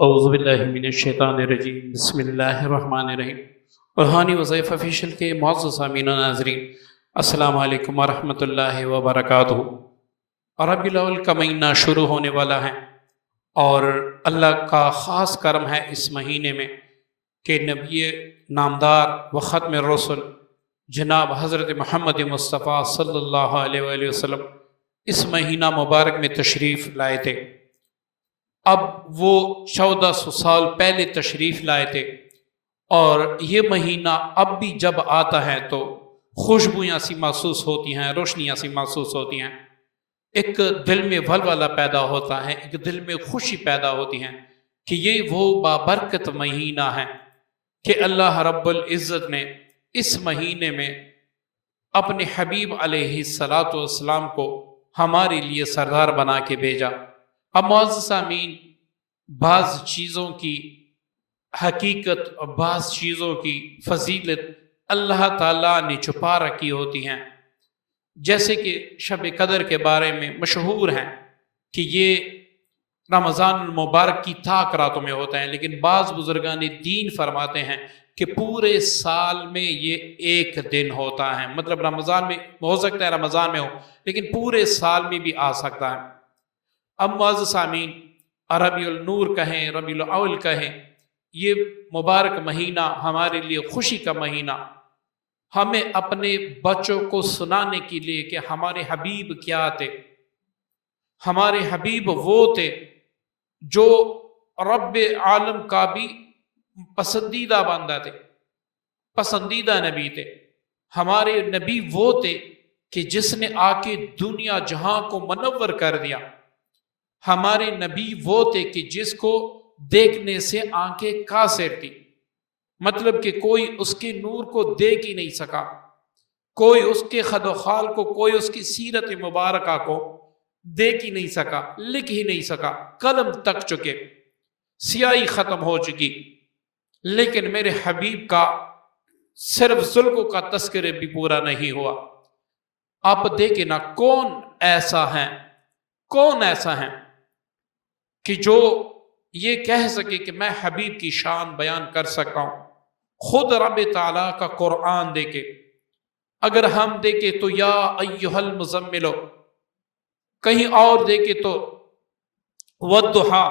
اعوذ باللہ من الشیطان الرجیم، بسم اللہ الرحمن الرحیم۔ روحانی وظیفہ فیشل کے معزز سامعین و ناظرین، السلام علیکم ورحمۃ اللہ وبرکاتہ۔ ربیع الاول کا مہینہ شروع ہونے والا ہے اور اللہ کا خاص کرم ہے اس مہینے میں کہ نبی نامدار و ختم الرسل جناب حضرت محمد مصطفیٰ صلی اللہ علیہ وآلہ وسلم اس مہینہ مبارک میں تشریف لائے تھے۔ اب وہ 1400 سال پہلے تشریف لائے تھے اور یہ مہینہ اب بھی جب آتا ہے تو خوشبویاں سی محسوس ہوتی ہیں، روشنیاں سی محسوس ہوتی ہیں، ایک دل میں ولولہ پیدا ہوتا ہے، ایک دل میں خوشی پیدا ہوتی ہے کہ یہ وہ بابرکت مہینہ ہے کہ اللہ رب العزت نے اس مہینے میں اپنے حبیب علیہ الصلاۃ والسلام کو ہمارے لیے سردار بنا کے بھیجا۔ اب معزز سامعین، بعض چیزوں کی حقیقت اور بعض چیزوں کی فضیلت اللہ تعالیٰ نے چھپا رکھی ہوتی ہیں، جیسے کہ شب قدر کے بارے میں مشہور ہیں کہ یہ رمضان المبارک کی طاق راتوں میں ہوتا ہے، لیکن بعض بزرگان دین فرماتے ہیں کہ پورے سال میں یہ ایک دن ہوتا ہے، مطلب رمضان میں ہو سکتا ہے رمضان میں ہو لیکن پورے سال میں بھی آ سکتا ہے۔ اب معزز سامعین، ربیع النور کہیں، ربیع الاول کہیں، یہ مبارک مہینہ ہمارے لیے خوشی کا مہینہ، ہمیں اپنے بچوں کو سنانے کے لیے کہ ہمارے حبیب کیا تھے۔ ہمارے حبیب وہ تھے جو رب عالم کا بھی پسندیدہ بندہ تھے، پسندیدہ نبی تھے۔ ہمارے نبی وہ تھے کہ جس نے آ کے دنیا جہاں کو منور کر دیا۔ ہمارے نبی وہ تھے کہ جس کو دیکھنے سے آنکھیں قاصر تھی، مطلب کہ کوئی اس کے نور کو دیکھ ہی نہیں سکا، کوئی اس کے خد و خال کو، کوئی اس کی سیرت مبارکہ کو دیکھ ہی نہیں سکا، لکھ ہی نہیں سکا، قلم تک چکے، سیاہی ختم ہو چکی، لیکن میرے حبیب کا صرف ذوالفقار کا تذکرہ بھی پورا نہیں ہوا۔ آپ دیکھیں نا، کون ایسا ہے کہ جو یہ کہہ سکے کہ میں حبیب کی شان بیان کر سکتا ہوں۔ خود رب تعالیٰ کا قرآن دیکھے، اگر ہم دیکھیں تو یا ایہا المزمل، کہیں اور دیکھیں تو والضحیٰ،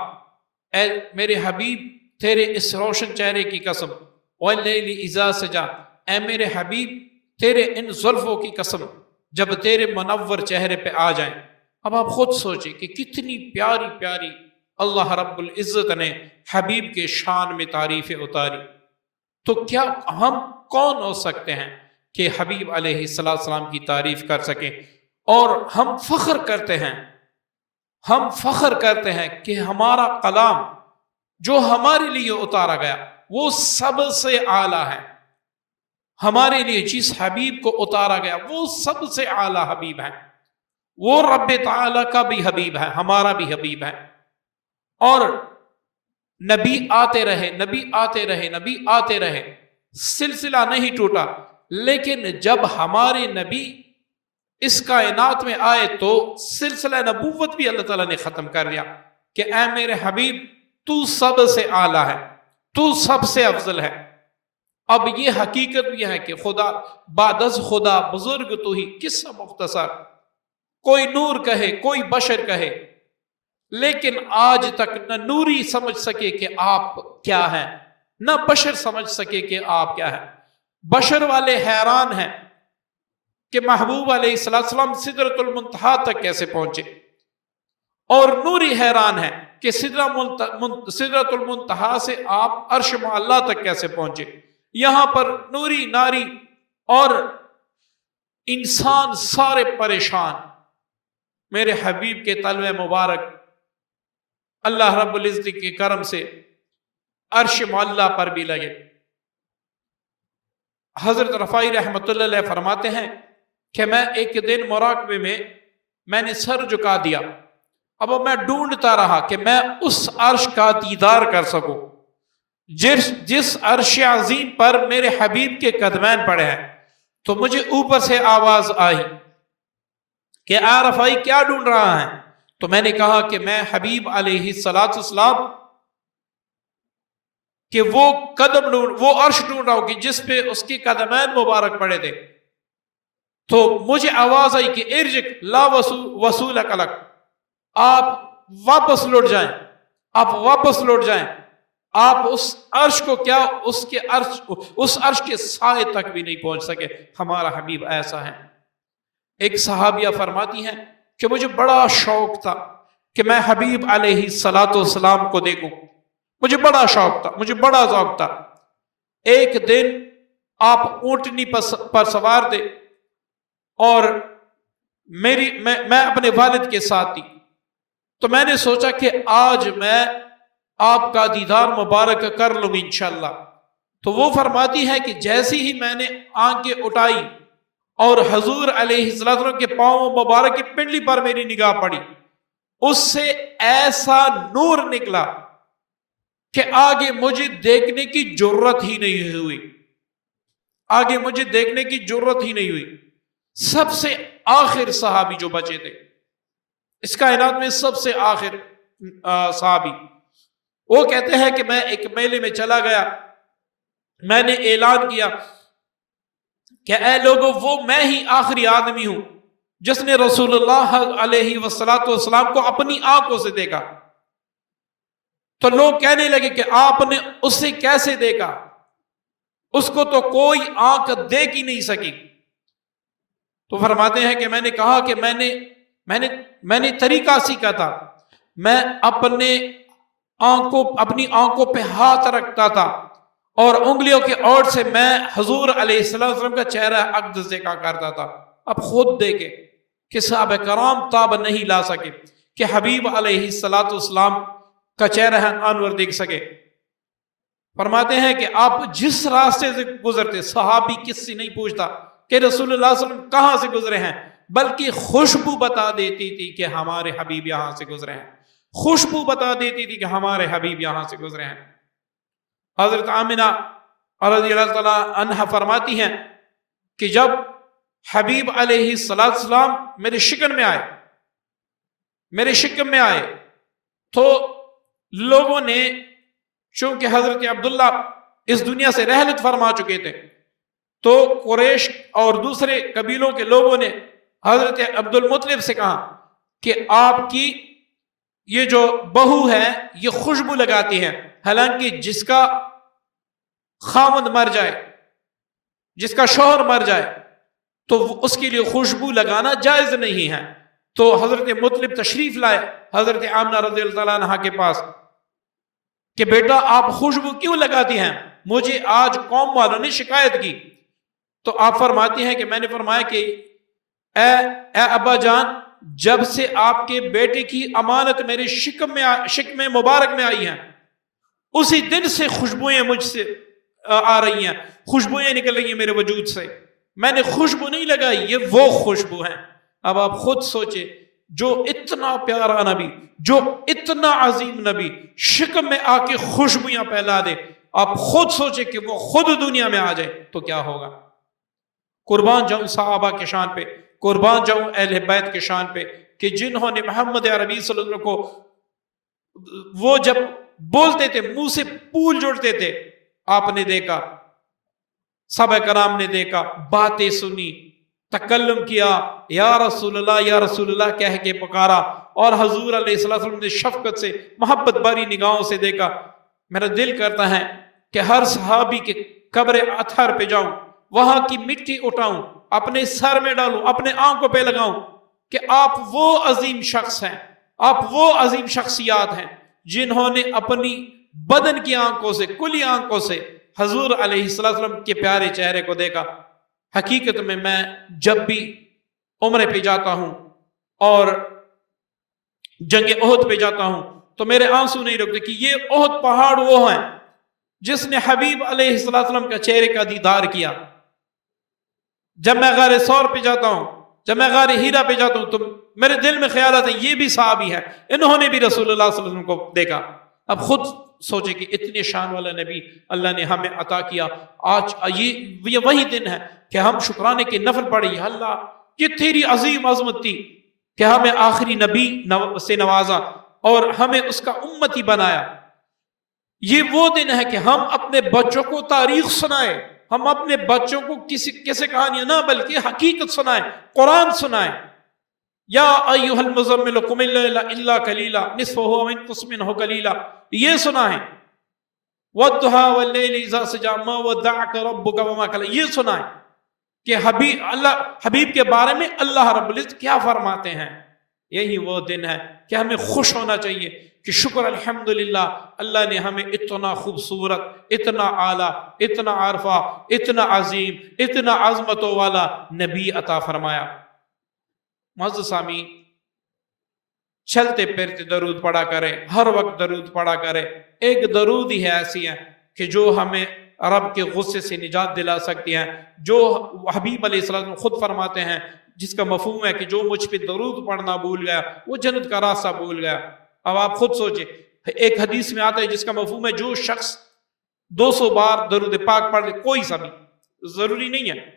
اے میرے حبیب تیرے اس روشن چہرے کی قسم، واللیل اذا سجا، اے میرے حبیب تیرے ان زلفوں کی قسم جب تیرے منور چہرے پہ آ جائیں۔ اب آپ خود سوچیں کہ کتنی پیاری پیاری اللہ رب العزت نے حبیب کے شان میں تعریفیں اتاری، تو کیا ہم کون ہو سکتے ہیں کہ حبیب علیہ السلام کی تعریف کر سکیں؟ اور ہم فخر کرتے ہیں کہ ہمارا کلام جو ہمارے لیے اتارا گیا وہ سب سے اعلیٰ ہے۔ ہمارے لیے جس حبیب کو اتارا گیا وہ سب سے اعلیٰ حبیب ہے، وہ رب تعالیٰ کا بھی حبیب ہے، ہمارا بھی حبیب ہے۔ اور نبی آتے رہے، سلسلہ نہیں ٹوٹا، لیکن جب ہمارے نبی اس کائنات میں آئے تو سلسلہ نبوت بھی اللہ تعالیٰ نے ختم کر دیا کہ اے میرے حبیب تو سب سے اعلیٰ ہے، تو سب سے افضل ہے۔ اب یہ حقیقت بھی ہے کہ خدا بعد از خدا بزرگ تو ہی قصہ مختصر، کوئی نور کہے کوئی بشر کہے، لیکن آج تک نہ نوری سمجھ سکے کہ آپ کیا ہیں، نہ بشر سمجھ سکے کہ آپ کیا ہیں۔ بشر والے حیران ہیں کہ محبوب علیہ السلام سدرۃ المنتہا تک کیسے پہنچے، اور نوری حیران ہے کہ سدرۃ المنتہا سے آپ عرش معلیٰ تک کیسے پہنچے۔ یہاں پر نوری ناری اور انسان سارے پریشان، میرے حبیب کے طلوع مبارک اللہ رب العزت کے کرم سے عرش معلیٰ پر بھی لگے۔ حضرت رفاعی رحمۃ اللہ علیہ فرماتے ہیں کہ میں ایک دن مراقبے میں نے سر جھکا دیا، اب میں ڈھونڈتا رہا کہ میں اس عرش کا دیدار کر سکوں جس عرش عظیم پر میرے حبیب کے قدمین پڑے ہیں۔ تو مجھے اوپر سے آواز آئی کہ اے رفاعی کیا ڈھونڈ رہا ہے؟ تو میں نے کہا کہ میں حبیب علیہ السلام کہ وہ قدم ڈھونڈ، وہ عرش ڈھونڈ رہا ہوں کہ جس پہ اس کے قدمین مبارک پڑے تھے، تو مجھے آواز آئی کہ ارجع لا وصول لک، آپ واپس لوٹ جائیں، آپ واپس لوٹ جائیں، آپ اس عرش کو کیا، اس عرش کے سائے تک بھی نہیں پہنچ سکے، ہمارا حبیب ایسا ہے۔ ایک صحابیہ فرماتی ہیں کہ مجھے بڑا شوق تھا کہ میں حبیب علیہ الصلاۃ والسلام کو دیکھوں، مجھے بڑا شوق تھا، مجھے بڑا ذوق تھا۔ ایک دن آپ اونٹنی پر سوار تھے اور میں اپنے والد کے ساتھ تھی، تو میں نے سوچا کہ آج میں آپ کا دیدار مبارک کر لوں گی انشاءاللہ۔ تو وہ فرماتی ہے کہ جیسی ہی میں نے آنکھیں اٹھائی اور حضور علیہ السلام کے پاؤں مبارک کی پنڈلی پر میری نگاہ پڑی، اس سے ایسا نور نکلا کہ آگے مجھے دیکھنے کی جرت ہی نہیں ہوئی، آگے مجھے دیکھنے کی جرت ہی نہیں ہوئی۔ سب سے آخر صحابی جو بچے تھے اس کائنات میں، سب سے آخر صحابی، وہ کہتے ہیں کہ میں ایک میلے میں چلا گیا، میں نے اعلان کیا کہ اے لوگوں، وہ میں ہی آخری آدمی ہوں جس نے رسول اللہ علیہ والسلام کو اپنی آنکھوں سے دیکھا۔ تو لوگ کہنے لگے کہ آپ نے اسے کیسے دیکھا، اس کو تو کوئی آنکھ دیکھ ہی نہیں سکی۔ تو فرماتے ہیں کہ میں نے کہا کہ میں نے طریقہ سیکھا تھا، میں اپنی آنکھوں پہ ہاتھ رکھتا تھا اور انگلیوں کے اوٹ سے میں حضور علیہ السلام کا چہرہ اقدس دیکھا کرتا تھا۔ اب خود دیکھے کہ صحابہ کرام تاب نہیں لا سکے کہ حبیب علیہ السلام کا چہرہ انور دیکھ سکے۔ فرماتے ہیں کہ آپ جس راستے سے گزرتے، صحابی کس سے نہیں پوچھتا کہ رسول اللہ صلی اللہ علیہ وسلم کہاں سے گزرے ہیں، بلکہ خوشبو بتا دیتی تھی کہ ہمارے حبیب یہاں سے گزرے ہیں، خوشبو بتا دیتی تھی کہ ہمارے حبیب یہاں سے گزرے ہیں۔ حضرت آمنہ رضی اللہ تعالیٰ عنہ فرماتی ہیں کہ جب حبیب علیہ السلام میرے شکم میں آئے تو لوگوں نے، چونکہ حضرت عبداللہ اس دنیا سے رحلت فرما چکے تھے، تو قریش اور دوسرے قبیلوں کے لوگوں نے حضرت عبد المطلب سے کہا کہ آپ کی یہ جو بہو ہے یہ خوشبو لگاتی ہے، حالانکہ جس کا خاوند مر جائے، جس کا شوہر مر جائے تو اس کے لیے خوشبو لگانا جائز نہیں ہے۔ تو حضرت مطلب تشریف لائے حضرت آمنہ رضی اللہ عنہ کے پاس کہ بیٹا آپ خوشبو کیوں لگاتی ہیں، مجھے آج قوم والوں نے شکایت کی۔ تو آپ فرماتی ہیں کہ میں نے فرمایا کہ اے ابا جان، جب سے آپ کے بیٹے کی امانت میرے شکم مبارک میں آئی ہیں، اسی دن سے خوشبوئیں مجھ سے آ رہی ہیں، خوشبوئیں نکل رہی ہیں میرے وجود سے، میں نے خوشبو نہیں لگائی، یہ وہ خوشبو ہیں۔ اب آپ خود سوچے، جو اتنا پیارا نبی، جو اتنا عظیم نبی شکم میں آ کے خوشبویاں پھیلا دے، آپ خود سوچے کہ وہ خود دنیا میں آ جائے تو کیا ہوگا۔ قربان جاؤں صحابہ کے شان پہ، قربان جاؤں اہل بیت کے شان پہ کہ جنہوں نے محمد عربی صلی اللہ علیہ وسلم کو، وہ جب بولتے تھے منہ سے پھول جڑتے تھے، آپ نے دیکھا، صحابہ کرام نے دیکھا، باتیں سنی، تکلم کیا، یا رسول اللہ کہہ کے پکارا، اور حضور علیہ السلام نے شفقت سے محبت باری نگاہوں سے دیکھا۔ میرا دل کرتا ہے کہ ہر صحابی کے قبر اطہر پہ جاؤں، وہاں کی مٹی اٹھاؤں، اپنے سر میں ڈالوں، اپنے آنکھوں پہ لگاؤں کہ آپ وہ عظیم شخص ہیں، آپ وہ عظیم شخصیات ہیں جنہوں نے اپنی بدن کی آنکھوں سے، کلی آنکھوں سے حضور علیہ السلام کے پیارے چہرے کو دیکھا۔ حقیقت میں جب بھی عمرے پہ جاتا ہوں اور جنگ احد پہ جاتا ہوں تو میرے آنسو نہیں رکتے کہ یہ احد پہاڑ وہ ہیں جس نے حبیب علیہ السلام کا چہرے کا دیدار کیا۔ جب میں غار ثور پہ جاتا ہوں، جب میں غار ہیرا پہ جاتا ہوں تو میرے دل میں خیالات ہیں یہ بھی صحابی ہیں، انہوں نے بھی رسول اللہ صلی اللہ علیہ وسلم کو دیکھا۔ اب خود سوچے کہ اتنے شان والا نبی اللہ نے ہمیں عطا کیا، آج یہ وہی دن ہے کہ ہم شکرانے کے نفل پڑھیں۔ اللہ یہ تیری عظیم عظمت تھی کہ ہمیں آخری نبی سے نوازا اور ہمیں اس کا امتی بنایا۔ یہ وہ دن ہے کہ ہم اپنے بچوں کو تاریخ سنائیں، ہم اپنے بچوں کو کیسے کہانیاں نہ بلکہ حقیقت سنائیں، قرآن سنائیں۔ یا ایھا المزمل قم اللیل الا قلیلا نصفہ او انقص منہ قلیلا، یہ سنائیں۔ والضحیٰ واللیل اذا سجی ما ودعک ربک وما قلی، یہ سنائیں کہ حبیب کے بارے میں اللہ رب العزت کیا فرماتے ہیں۔ یہی وہ دن ہے کہ ہمیں خوش ہونا چاہیے کہ شکر الحمدللہ اللہ نے ہمیں اتنا خوبصورت، اتنا اعلیٰ، اتنا عارفہ، اتنا عظیم، اتنا عظمتوں والا نبی عطا فرمایا۔ معزز سامعین، چلتے پھرتے درود پڑھا کرے، ہر وقت درود پڑھا کرے۔ ایک درود ہی ایسی ہے کہ جو ہمیں رب کے غصے سے نجات دلا سکتی ہے، جو حبیب علیہ السلام خود فرماتے ہیں، جس کا مفہوم ہے کہ جو مجھ پہ درود پڑھنا بھول گیا وہ جنت کا راستہ بھول گیا۔ اب آپ خود سوچیں، ایک حدیث میں آتا ہے جس کا مفہوم ہے جو شخص 200 بار درود پاک پڑھ لے، کوئی سا بھی، ضروری نہیں ہے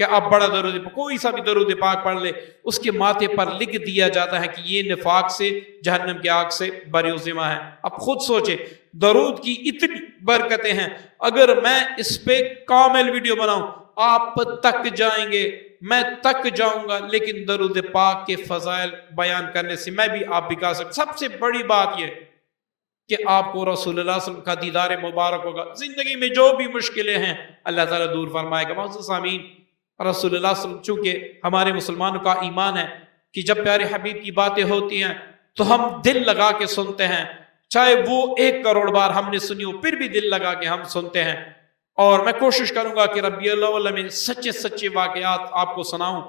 کہ آپ بڑا درود پاک، کوئی سا بھی درود پاک پڑھ لے، اس کے ماتھے پر لکھ دیا جاتا ہے کہ یہ نفاق سے، جہنم کی آگ سے بری و ذمہ ہے۔ اب خود سوچیں، درود کی اتنی برکتیں ہیں، اگر میں اس پہ کامل ویڈیو بناؤں آپ تک جائیں گے، میں تک جاؤں گا، لیکن درود پاک کے فضائل بیان کرنے سے میں بھی آپ بھی کہہ سکتا۔ سب سے بڑی بات یہ کہ آپ کو رسول اللہ صلی اللہ علیہ وسلم کا دیدار مبارک ہوگا، زندگی میں جو بھی مشکلیں ہیں اللہ تعالیٰ دور فرمائے گا۔ معزز سامعین، رسول اللہ صلی اللہ علیہ وسلم، چونکہ ہمارے مسلمانوں کا ایمان ہے کہ جب پیارے حبیب کی باتیں ہوتی ہیں تو ہم دل لگا کے سنتے ہیں، چاہے وہ 1 کروڑ بار ہم نے سنی ہو پھر بھی دل لگا کے ہم سنتے ہیں۔ اور میں کوشش کروں گا کہ ربیع الاول میں سچے واقعات آپ کو سناؤں،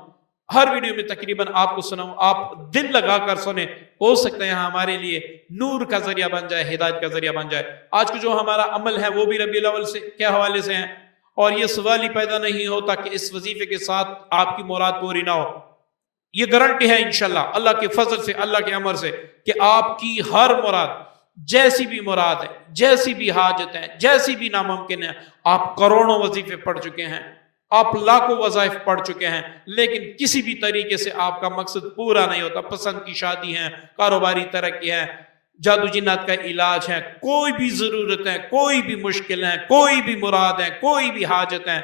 ہر ویڈیو میں تقریباً آپ کو سناؤں، آپ دل لگا کر سنیں، ہو سکتا ہے ہمارے لیے نور کا ذریعہ بن جائے، ہدایت کا ذریعہ بن جائے۔ آج کو جو ہمارا عمل ہے وہ بھی ربیع الاول سے کے حوالے سے ہیں، اور یہ سوال ہی پیدا نہیں ہوتا کہ اس وظیفے کے ساتھ آپ کی مراد پوری نہ ہو۔ یہ گارنٹی ہے انشاءاللہ اللہ کے فضل سے، اللہ کے امر سے، کہ آپ کی ہر مراد، جیسی بھی مراد ہے، جیسی بھی حاجت ہے، جیسی بھی ناممکن ہے، آپ کروڑوں وظیفے پڑھ چکے ہیں، آپ لاکھوں وظائف پڑھ چکے ہیں، لیکن کسی بھی طریقے سے آپ کا مقصد پورا نہیں ہوتا۔ پسند کی شادی ہے، کاروباری ترقی ہے، جادو جنات کا علاج ہے، کوئی بھی ضرورت ہے، کوئی بھی مشکل ہے، کوئی بھی مراد ہے، کوئی بھی حاجت ہے،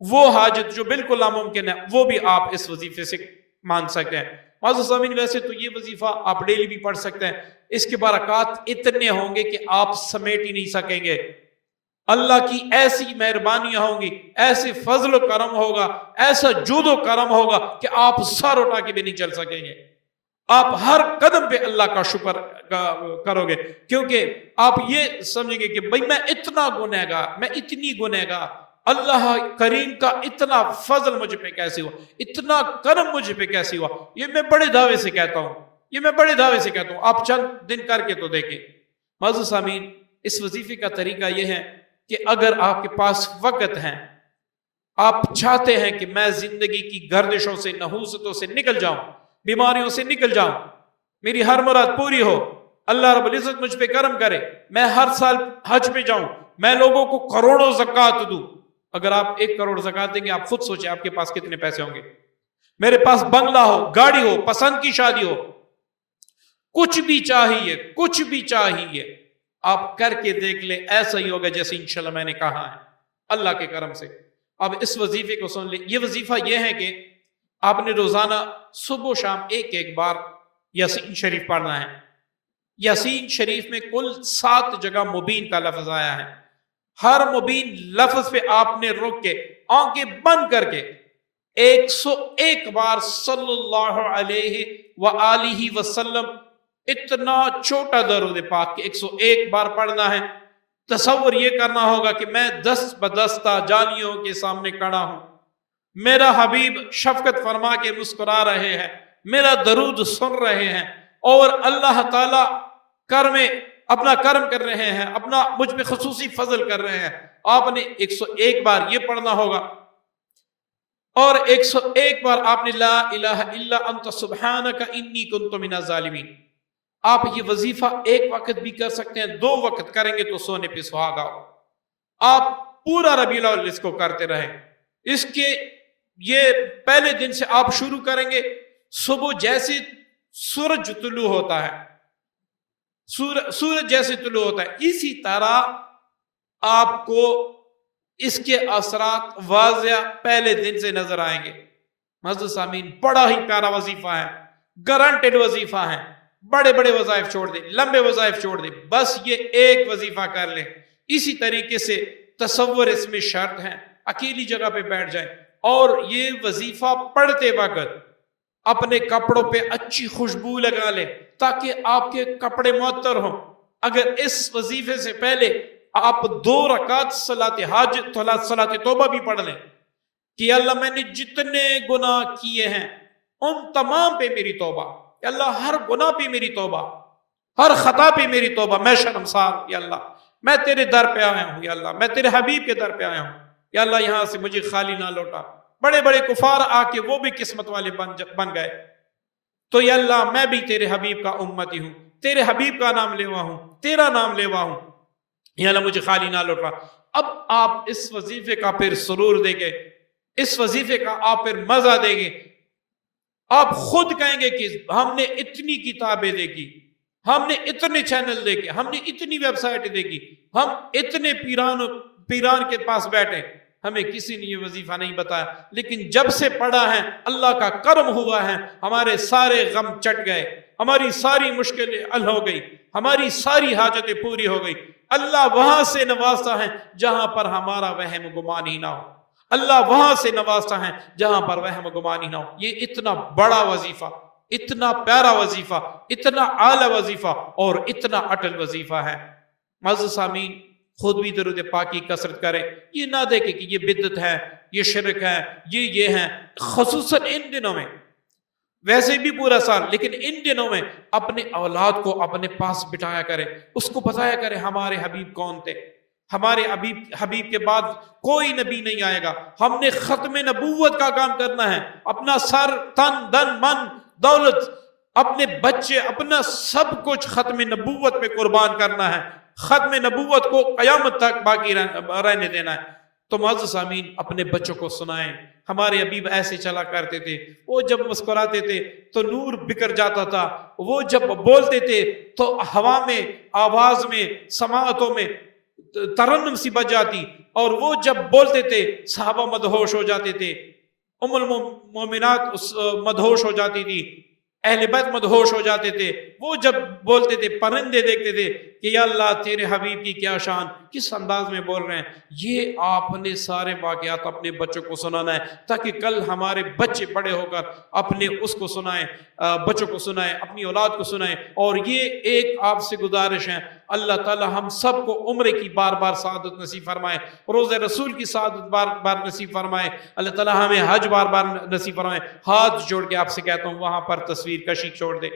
وہ حاجت جو بالکل ناممکن ہے وہ بھی آپ اس وظیفے سے مان سکتے ہیں۔ معزز سامعین، ویسے تو یہ وظیفہ آپ ڈیلی بھی پڑھ سکتے ہیں، اس کے برکات اتنے ہوں گے کہ آپ سمیٹ ہی نہیں سکیں گے۔ اللہ کی ایسی مہربانیاں ہوں گی، ایسے فضل و کرم ہوگا، ایسا جود و کرم ہوگا کہ آپ سر اٹھا کے بھی نہیں چل سکیں گے۔ آپ ہر قدم پہ اللہ کا شکر کرو گے، کیونکہ آپ یہ سمجھیں گے کہ بھئی میں اتنا گنہگار، میں اتنی گنہگار، اللہ کریم کا اتنا فضل مجھ پہ کیسے ہوا، اتنا کرم مجھ پہ کیسے ہوا۔ یہ میں بڑے دعوے سے کہتا ہوں، یہ میں بڑے دعوے سے کہتا ہوں، آپ چند دن کر کے تو دیکھیں۔ معزز سامعین، اس وظیفے کا طریقہ یہ ہے کہ اگر آپ کے پاس وقت ہے، آپ چاہتے ہیں کہ میں زندگی کی گردشوں سے، نحوستوں سے نکل جاؤں، بیماریوں سے نکل جاؤں، میری ہر مراد پوری ہو، اللہ رب العزت مجھ پہ کرم کرے، میں ہر سال حج پہ جاؤں، میں لوگوں کو کروڑوں زکوٰۃ دوں۔ اگر آپ 1 کروڑ زکوٰۃ دیں گے، آپ خود سوچیں آپ کے پاس کتنے پیسے ہوں گے۔ میرے پاس بنگلہ ہو، گاڑی ہو، پسند کی شادی ہو، کچھ بھی چاہیے، کچھ بھی چاہیے، آپ کر کے دیکھ لیں، ایسا ہی ہوگا جیسے انشاءاللہ میں نے کہا ہے اللہ کے کرم سے۔ اب اس وظیفے کو سن لیں۔ یہ وظیفہ یہ ہے کہ آپ نے روزانہ صبح و شام ایک بار یاسین شریف پڑھنا ہے۔ یاسین شریف میں کل 7 جگہ مبین کا لفظ آیا ہے۔ ہر مبین لفظ پہ آپ نے رک کے، آنکھیں بند کر کے 101 بار صلی اللہ علیہ وآلہ وسلم، اتنا چھوٹا درود پاک کہ 101 بار پڑھنا ہے۔ تصور یہ کرنا ہوگا کہ میں دست بدستہ جانیوں کے سامنے کھڑا ہوں، میرا حبیب شفقت فرما کے مسکرا رہے ہیں، میرا درود سن رہے ہیں، اور اللہ تعالیٰ اپنا کرم کر رہے ہیں، اپنا مجھ پہ خصوصی فضل کر رہے ہیں۔ آپ نے 101 بار یہ پڑھنا ہوگا، اور 101 بار آپ نے لا الہ الا انت سبحانک انی کنت من الظالمین۔ آپ یہ وظیفہ 1 وقت بھی کر سکتے ہیں، 2 وقت کریں گے تو سونے پہ سہاگا ہو۔ آپ پورا ربیع الاول اس کو کرتے رہیں۔ اس کے یہ پہلے دن سے آپ شروع کریں گے، صبح جیسے سورج طلوع ہوتا ہے، سورج جیسے طلوع ہوتا ہے اسی طرح آپ کو اس کے اثرات واضح پہلے دن سے نظر آئیں گے۔ معزز سامعین، بڑا ہی پیارا وظیفہ ہے، گارنٹیڈ وظیفہ ہے۔ بڑے بڑے وظائف چھوڑ دیں، لمبے وظائف چھوڑ دیں، بس یہ ایک وظیفہ کر لیں۔ اسی طریقے سے تصور اس میں شرط ہے، اکیلی جگہ پہ بیٹھ جائیں اور یہ وظیفہ پڑھتے وقت اپنے کپڑوں پہ اچھی خوشبو لگا لیں تاکہ آپ کے کپڑے معطر ہوں۔ اگر اس وظیفے سے پہلے آپ 2 رکعت صلاۃ حاجت صلاۃ توبہ بھی پڑھ لیں کہ اللہ میں نے جتنے گناہ کیے ہیں ان تمام پہ میری توبہ، یا اللہ ہر گناہ پہ میری توبہ، ہر خطا پہ میری توبہ، میں شرمسار، یا اللہ میں تیرے در پہ آیا ہوں، یا اللہ میں تیرے حبیب کے در پہ آیا ہوں، یا اللہ یہاں سے مجھے خالی نہ لوٹا۔ بڑے بڑے کفار آ کے وہ بھی قسمت والے بن گئے، تو یا اللہ میں بھی تیرے حبیب کا امتی ہوں، تیرے حبیب کا نام لیوا ہوں، تیرا نام لیوا ہوں، یا اللہ مجھے خالی نہ لوٹا۔ اب آپ اس وظیفے کا پھر سرور دیں گے، اس وظیفے کا آپ پھر مزہ دیں گے۔ آپ خود کہیں گے کہ ہم نے اتنی کتابیں دیکھی، ہم نے اتنے چینل دیکھے، ہم نے اتنی ویب سائٹ دیکھی، ہم اتنے پیران کے پاس بیٹھے، ہمیں کسی نے یہ وظیفہ نہیں بتایا، لیکن جب سے پڑھا ہے اللہ کا کرم ہوا ہے، ہمارے سارے غم چٹ گئے، ہماری ساری مشکلیں حل ہو گئی، ہماری ساری حاجتیں پوری ہو گئی۔ اللہ وہاں سے نوازتا ہے جہاں پر ہمارا وہم گمان ہی نہ ہو، اللہ وہاں سے نوازتا ہے جہاں پر وہم گمان ہی نہ ہو۔ یہ اتنا بڑا وظیفہ، اتنا پیارا وظیفہ، اتنا اعلیٰ وظیفہ اور اتنا اٹل وظیفہ ہے۔ معزز سامعین، خود بھی درود پاک کی کثرت کریں، یہ نہ دیکھیں کہ یہ بدعت ہے، یہ شرک ہے، یہ ہے، خصوصاً ان دنوں میں، ویسے بھی پورا سال، لیکن ان دنوں میں اپنے اولاد کو اپنے پاس بٹھایا کریں، اس کو بتایا کریں ہمارے حبیب کون تھے، ہمارے حبیب کے بعد کوئی نبی نہیں آئے گا، ہم نے ختم نبوت کا کام کرنا ہے، اپنا سر، تن، دن، من، دولت، اپنے بچے، اپنا سب کچھ ختم نبوت پہ قربان کرنا ہے، ختم نبوت کو قیامت تک باقی رہنے دینا ہے۔ تو معزز سامعین، اپنے بچوں کو سنائیں، ہمارے حبیب ایسے چلا کرتے تھے، وہ جب مسکراتے تھے تو نور بکھر جاتا تھا، وہ جب بولتے تھے تو ہوا میں، آواز میں، سماعتوں میں ترنم سی بج جاتی، اور وہ جب بولتے تھے صحابہ مدہوش ہو جاتے تھے، ام المومنات مدہوش ہو جاتی تھی، اہل بیت مدہوش ہو جاتے تھے، وہ جب بولتے تھے پرندے دیکھتے تھے کہ یا اللہ تیرے حبیب کی کیا شان، کس انداز میں بول رہے ہیں۔ یہ آپ نے سارے واقعات اپنے بچوں کو سنانا ہے تاکہ کل ہمارے بچے بڑے ہو کر اپنے اس کو سنائیں، بچوں کو سنائیں، اپنی اولاد کو سنائیں۔ اور یہ ایک آپ سے گزارش ہے، اللہ تعالی ہم سب کو عمرے کی بار بار سعادت نصیب فرمائے، روزہ رسول کی سعادت بار بار نصیب فرمائے، اللہ تعالی ہمیں حج بار بار نصیب فرمائے۔ ہاتھ جوڑ کے آپ سے کہتا ہوں وہاں پر تصویر کشی چھوڑ دے،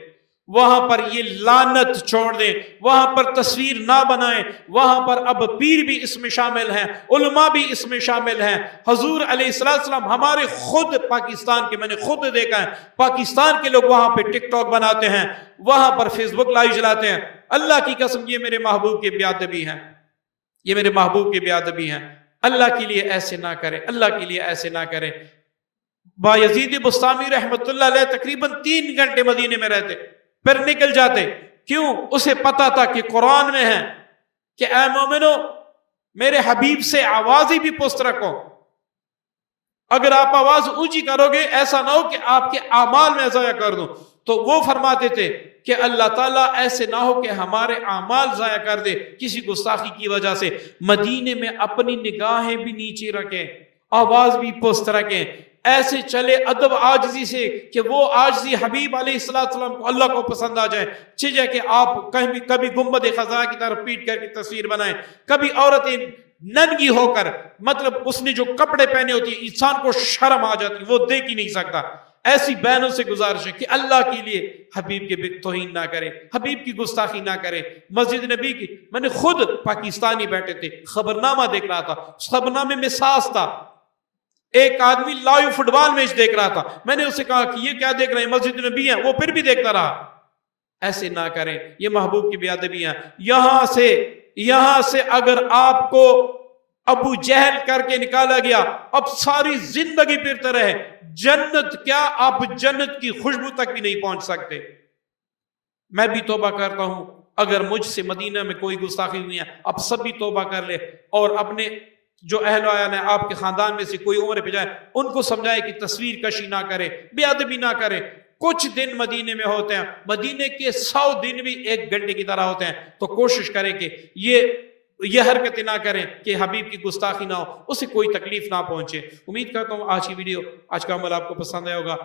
وہاں پر یہ لعنت چھوڑ دیں، وہاں پر تصویر نہ بنائیں، وہاں پر اب پیر بھی اس میں شامل ہیں، علماء بھی اس میں شامل ہیں۔ حضور علیہ السلام ہمارے خود پاکستان کے، میں نے خود دیکھا ہے، پاکستان کے لوگ وہاں پہ ٹک ٹاک بناتے ہیں، وہاں پر فیس بک لائیو چلاتے ہیں۔ اللہ کی قسم یہ میرے محبوب کے بے ادبی ہیں، یہ میرے محبوب کے بے ادبی ہیں۔ اللہ کے لیے ایسے نہ کریں، اللہ کے لیے ایسے نہ کریں۔ بایزید بستامی رحمت اللہ علیہ تقریباً 3 گھنٹے مدینے میں رہتے، پھر نکل جاتے، کیوں؟ اسے پتا تھا کہ قرآن میں ہے کہ اے مومنو میرے حبیب سے آواز ہی بھی پست رکھو، اگر آپ آواز اونچی کرو گے ایسا نہ ہو کہ آپ کے اعمال میں ضائع کر دوں۔ تو وہ فرماتے تھے کہ اللہ تعالیٰ ایسے نہ ہو کہ ہمارے اعمال ضائع کر دے کسی گستاخی کی وجہ سے، مدینے میں اپنی نگاہیں بھی نیچے رکھیں، آواز بھی پست رکھیں، ایسے چلے ادب عاجزی سے کہ وہ عاجزی حبیب علیہ السلام کو، اللہ کو پسند آ جائے۔ چیزیں کہ آپ کبھی گنبد خزاں کی طرف پیٹ کر کے تصویر بنائیں، کبھی عورتیں ننگی ہو کر، مطلب اس نے جو کپڑے پہنے ہوتی ہیں انسان کو شرم آ جاتی، وہ دیکھ ہی نہیں سکتا۔ ایسی بہنوں سے گزارش ہے کہ اللہ کے لیے حبیب کے توہین نہ کرے، حبیب کی گستاخی نہ کرے۔ مسجد نبی کی میں نے خود، پاکستانی بیٹھے تھے، خبرنامہ دیکھ رہا تھا، اس خبرنامے میں ساز تھا، ایک آدمی لائیو فٹ بال میچ دیکھ رہا تھا، میں نے اسے کہا کہ یہ کیا دیکھ رہے ہیں، مسجد نبی ہے، وہ پھر بھی دیکھتا رہا۔ ایسے نہ کریں، یہ محبوب کی بے ادبی ہیں۔ یہاں سے اگر آپ کو ابو جہل کر کے نکالا گیا، اب ساری زندگی پھرتے رہے، جنت کیا آپ جنت کی خوشبو تک بھی نہیں پہنچ سکتے۔ میں بھی توبہ کرتا ہوں اگر مجھ سے مدینہ میں کوئی گستاخی ہوئی ہے اب سب بھی توبہ کر لے، اور اپنے جو اہل و عیال ہیں آپ کے خاندان میں سے کوئی عمرے پہ جائے ان کو سمجھائے کہ تصویر کشی نہ کرے، بے ادبی نہ کرے۔ کچھ دن مدینے میں ہوتے ہیں، مدینے کے 100 دن بھی 1 گھنٹے کی طرح ہوتے ہیں، تو کوشش کریں کہ یہ حرکتیں نہ کریں کہ حبیب کی گستاخی نہ ہو، اسے کوئی تکلیف نہ پہنچے۔ امید کرتا ہوں آج کی ویڈیو، آج کا عمل آپ کو پسند آیا ہوگا۔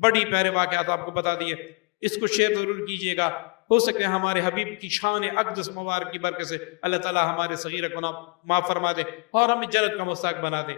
بڑی پیارے واقعات آپ کو بتا دیے، اس کو شیئر ضرور کیجئے گا۔ ہو سکتے ہیں ہمارے حبیب کی شان اقدس مبارک کی برکت سے اللہ تعالی ہمارے صغیرہ گناہ معاف فرما دے اور ہمیں جنت کا مستحق بنا دے۔